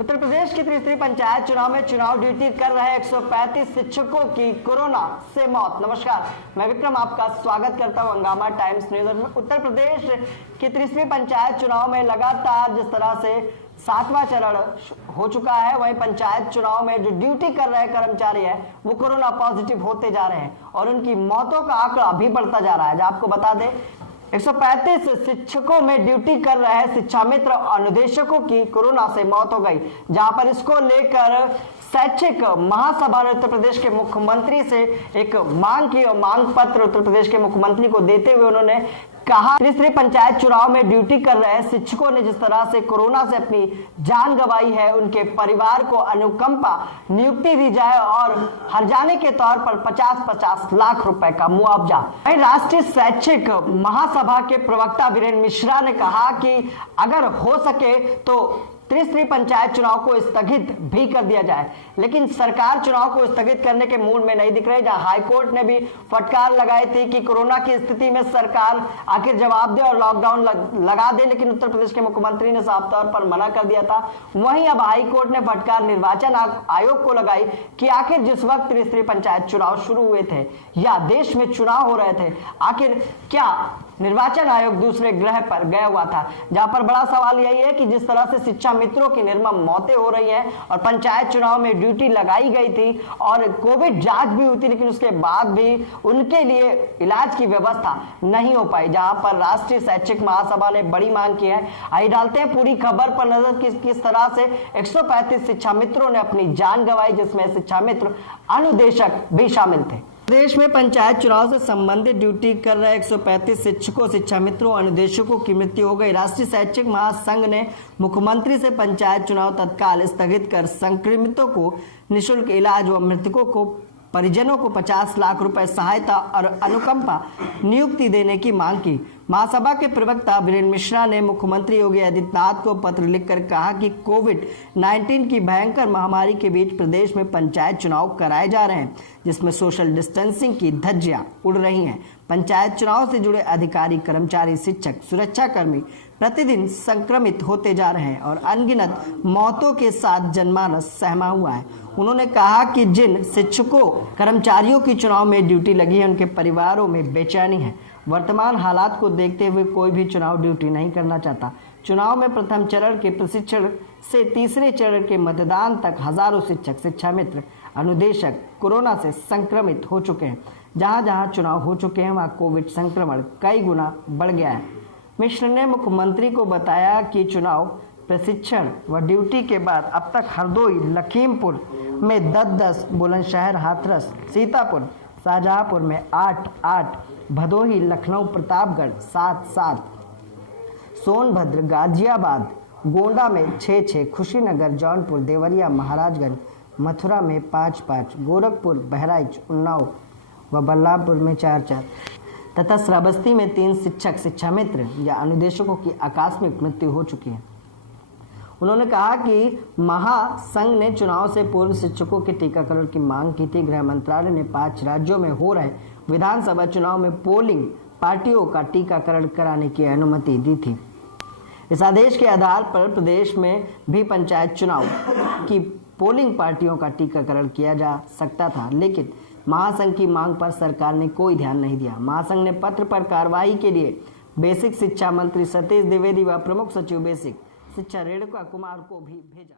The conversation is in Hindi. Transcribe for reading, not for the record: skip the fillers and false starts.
उत्तर प्रदेश की त्रिस्तरीय पंचायत चुनाव में चुनाव ड्यूटी कर रहे 135 शिक्षकों की कोरोना से मौत। नमस्कार, मैं विक्रम आपका स्वागत करता हूं हंगामा टाइम्स न्यूज में। उत्तर प्रदेश की त्रिस्तरीय पंचायत चुनाव में लगातार जिस तरह से 7वां चरण हो चुका है, वहीं पंचायत चुनाव में जो ड्यूटी कर रहे कर्मचारी हैं वो कोरोना पॉजिटिव होते जा रहे हैं और उनकी मौतों का आंकड़ा भी बढ़ता जा रहा है। आपको बता दें 135 शिक्षकों में ड्यूटी कर रहे शिक्षा मित्र अनुदेशकों की कोरोना से मौत हो गई, जहां पर इसको लेकर शैक्षिक महासभा ने उत्तर प्रदेश के मुख्यमंत्री से एक मांग की और मांग पत्र उत्तर प्रदेश के मुख्यमंत्री को देते हुए उन्होंने कहा, त्रिस्तरीय पंचायत चुनाव में ड्यूटी कर रहे शिक्षकों ने जिस तरह से कोरोना से अपनी जान गंवाई है, उनके परिवार को अनुकंपा नियुक्ति दी जाए और हर्जाने के तौर पर 50-50 लाख रुपए का मुआवजा। राष्ट्रीय शैक्षिक महासभा के प्रवक्ता वीरेंद्र मिश्रा ने कहा कि अगर हो सके तो त्रिस्तरीय पंचायत चुनाव को स्थगित भी कर दिया जाए, लेकिन सरकार चुनाव को स्थगित करने के मूड में नहीं दिख रही। जहां हाईकोर्ट ने भी फटकार लगाई थी कि कोरोना की स्थिति में सरकार आखिर जवाब दे और लॉकडाउन लगा दे, लेकिन उत्तर प्रदेश के मुख्यमंत्री ने साफ तौर पर मना कर दिया था। वहीं अब हाईकोर्ट ने फटकार निर्वाचन आयोग को लगाई कि आखिर जिस वक्त त्रिस्तरीय पंचायत चुनाव शुरू हुए थे या देश में चुनाव हो रहे थे, आखिर क्या निर्वाचन आयोग दूसरे ग्रह पर गया हुआ था। जहां पर बड़ा सवाल यही है कि जिस तरह से शिक्षा मित्रों की निर्मम मौतें हो रही हैं और पंचायत चुनाव में ड्यूटी लगाई गई थी और कोविड जांच भी हुई थी, लेकिन उसके बाद भी उनके लिए इलाज की व्यवस्था नहीं हो पाई। जहां पर राष्ट्रीय शैक्षिक महासभा ने बड़ी मांग की है। आई डालते हैं पूरी खबर पर नजर किस तरह से 135 शिक्षा मित्रों ने अपनी जान गंवाई, जिसमें शिक्षा मित्र अनुदेशक भी शामिल थे। देश में पंचायत चुनाव से संबंधित ड्यूटी कर रहे 135 शिक्षकों, शिक्षा मित्रों, अनुदेशकों की मृत्यु हो गई। राष्ट्रीय शैक्षिक महासंघ ने मुख्यमंत्री से पंचायत चुनाव तत्काल स्थगित कर संक्रमितों को निःशुल्क इलाज व मृतकों को परिजनों को 50 लाख रुपए सहायता और अनुकंपा नियुक्ति देने की मांग की। महासभा के प्रवक्ता वीरेंद्र मिश्रा ने मुख्यमंत्री योगी आदित्यनाथ को पत्र लिखकर कहा कि कोविड-19 की भयंकर महामारी के बीच प्रदेश में पंचायत चुनाव कराए जा रहे हैं, जिसमें सोशल डिस्टेंसिंग की धज्जियां उड़ रही हैं। पंचायत चुनाव से जुड़े अधिकारी, कर्मचारी, शिक्षक, सुरक्षाकर्मी प्रतिदिन संक्रमित होते जा रहे हैं और अनगिनत मौतों के साथ जनमानस सहमा हुआ है। उन्होंने कहा कि जिन शिक्षकों, कर्मचारियों की चुनाव में ड्यूटी लगी है, उनके परिवारों में बेचैनी है। वर्तमान हालात को देखते हुए कोई भी चुनाव ड्यूटी नहीं करना चाहता। चुनाव में प्रथम चरण के प्रशिक्षण से तीसरे चरण के मतदान तक हजारों शिक्षक, शिक्षा मित्र, अनुदेशक कोरोना से संक्रमित हो चुके हैं। जहां जहां चुनाव हो चुके हैं वहां कोविड संक्रमण कई गुना बढ़ गया है। मिश्र ने मुख्यमंत्री को बताया कि चुनाव प्रशिक्षण व ड्यूटी के बाद अब तक हरदोई, लखीमपुर में 10-10, बुलंदशहर, हाथरस, सीतापुर, शाहजहांपुर में 8-8, भदोही, लखनऊ, प्रतापगढ़ 7-7, सोनभद्र, गाजियाबाद, गोंडा में 6-6, खुशीनगर, जौनपुर, देवरिया, महाराजगंज, मथुरा में 5-5, गोरखपुर, बहराइच, उन्नाव व बल्लारपुर में 4-4 तथा श्रावस्ती में 3 शिक्षक, शिक्षा मित्र या अनुदेशकों की आकस्मिक मृत्यु हो चुकी है। उन्होंने कहा कि महासंघ ने चुनाव से पूर्व शिक्षकों के टीकाकरण की मांग की थी। गृह मंत्रालय ने 5 राज्यों में हो रहे विधानसभा चुनाव में पोलिंग पार्टियों का टीकाकरण कराने की अनुमति दी थी। इस आदेश के आधार पर प्रदेश में भी पंचायत चुनाव की पोलिंग पार्टियों का टीकाकरण किया जा सकता था, लेकिन महासंघ की मांग पर सरकार ने कोई ध्यान नहीं दिया। महासंघ ने पत्र पर कार्रवाई के लिए बेसिक शिक्षा मंत्री सतीश द्विवेदी व प्रमुख सचिव बेसिक शिक्षा रेणुका कुमार को भी भेजा।